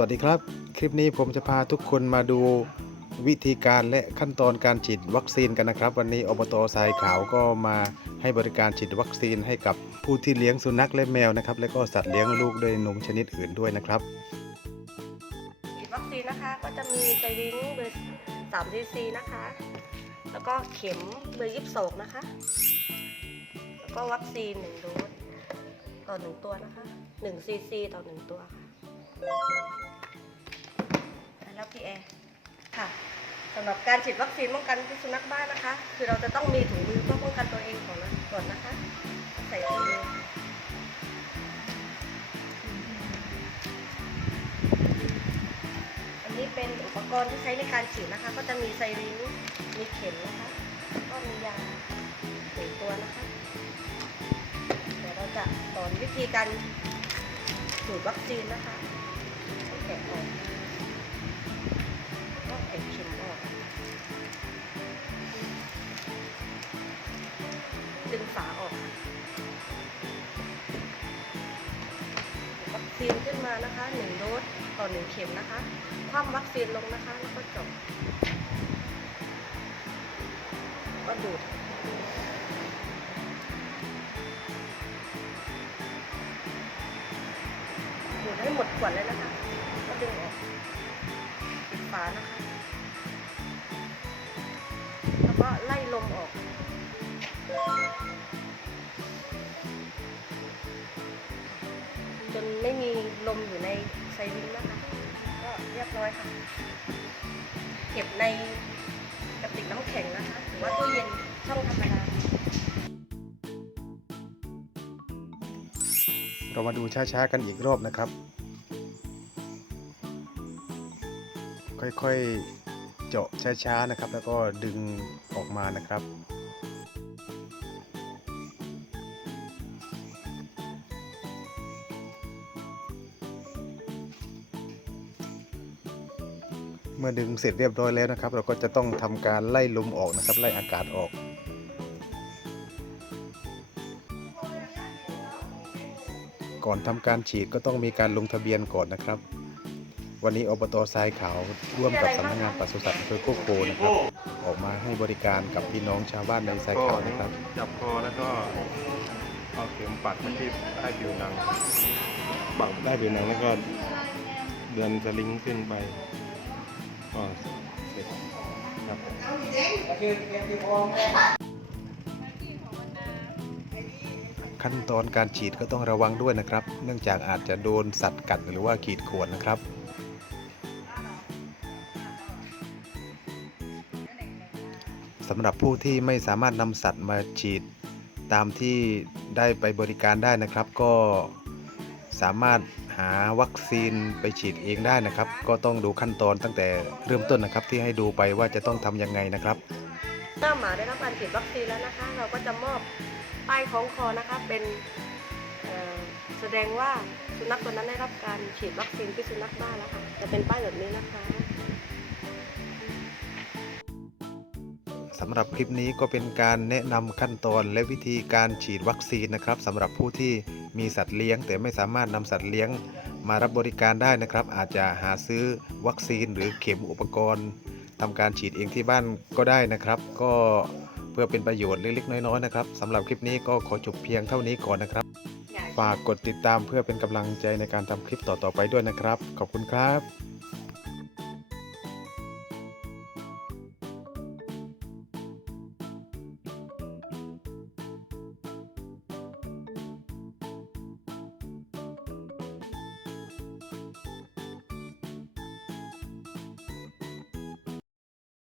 วัสดีครับ คลิปนี้ผมจะพาทุกคนมาดูวิธีการและขั้นตอนการฉีดวัคซีนกันนะครับ วันนี้อบตทรายขาวก็มาให้บริการฉีดวัคซีนให้กับผู้ที่เลี้ยงสุนัขและแมวนะครับ และก็สัตว์เลี้ยงลูกด้วยนมชนิดอื่นด้วยนะครับฉีดวัคซีนนะคะก็จะมีไซริงเบอร์3ซีซีนะคะ แล้วก็เข็มเบอร์22นะคะ แล้วก็วัคซีน1โดสต่อ1ตัวนะคะ1ซีซีต่อ1ตัวค่ะ แล้วพี่แอร์ค่ะสำหรับการฉีดวัคซีนป้องกันพิษสุนัขบ้านนะคะ คือเราจะต้องมีถุงมือเพื่อป้องกันตัวเองก่อนนะก่อนนะคะ ใส่ถุงมืออันนี้เป็นอุปกรณ์ที่ใช้ในการฉีดนะคะ ก็จะมีไซริงมีเข็มนะคะก็มียาหนึ่งตัวนะคะเดี๋ยวเราจะสอนวิธีการฉีดวัคซีนนะคะ ดึงฝาออกวัคซีนขึ้นมานะคะหนึ่งโดสต่อหนึ่งเข็มนะคะ คว่ำวัคซีนลงนะคะ แล้วก็จบก็ดูดดูดให้หมดขวดเลยนะคะ ก็ดึงออกปิดฝานะคะ แล้วก็ไล่ลมออก อยู่ในไซริงนะคะ ก็เรียบร้อยค่ะ เก็บในกระติกน้ำแข็งนะคะ หรือว่าตู้เย็นช่องธรรมดา เรามาดูช้าๆกันอีกรอบนะครับ ค่อยๆเจาะช้าๆนะครับ แล้วก็ดึงออกมานะครับ เมื่อดึงเสร็จเรียบร้อยแล้วนะครับ เราก็จะต้องทำการไล่ลมออกนะครับ ไล่อากาศออกก่อนทำการฉีดก็ต้องมีการลงทะเบียนก่อนนะครับ วันนี้อบตทรายขาวร่วมกับสำนักงานปศุสัตว์อำเภอโคกโคนะครับ ออกมาให้บริการกับพี่น้องชาวบ้านในทรายขาวนะครับจับคอแล้วก็เอาเข็มปัดมาที่ใต้ผิวหนังปักได้ผิวหนังแล้วก็เดินสลิงขึ้นไป ก็เสร็จครับขั้นตอนการฉีดก็ต้องระวังด้วยนะครับ เนื่องจากอาจจะโดนสัตว์กัดหรือว่าขีดข่วนนะครับสำหรับผู้ที่ไม่สามารถนำสัตว์มาฉีดตามที่ได้ไปบริการได้นะครับ ก็ สามารถหาวัคซีนไปฉีดเองได้นะครับ ก็ต้องดูขั้นตอนตั้งแต่เริ่มต้นนะครับ ที่ให้ดูไปว่าจะต้องทำยังไงนะครับเมื่อหมาได้รับการฉีดวัคซีนแล้วนะคะ เราก็จะมอบป้ายคล้องคอนะคะเป็นแสดงว่าสุนัขตัวนั้นได้รับการฉีดวัคซีนพิษสุนัขบ้าแล้วค่ะจะเป็นป้ายแบบนี้นะคะ สำหรับคลิปนี้ก็เป็นการแนะนำขั้นตอนและวิธีการฉีดวัคซีนนะครับสำหรับผู้ที่มีสัตว์เลี้ยง แต่ไม่สามารถนำสัตว์เลี้ยงมารับบริการได้นะครับ อาจจะหาซื้อวัคซีนหรือเข็มอุปกรณ์ทำการฉีดเองที่บ้านก็ได้นะครับ ก็เพื่อเป็นประโยชน์เล็กๆน้อยๆนะครับสำหรับคลิปนี้ก็ขอจบเพียงเท่านี้ก่อนนะครับ ฝากกดติดตามเพื่อเป็นกำลังใจในการทำคลิปต่อๆไปด้วยนะครับ ขอบคุณครับ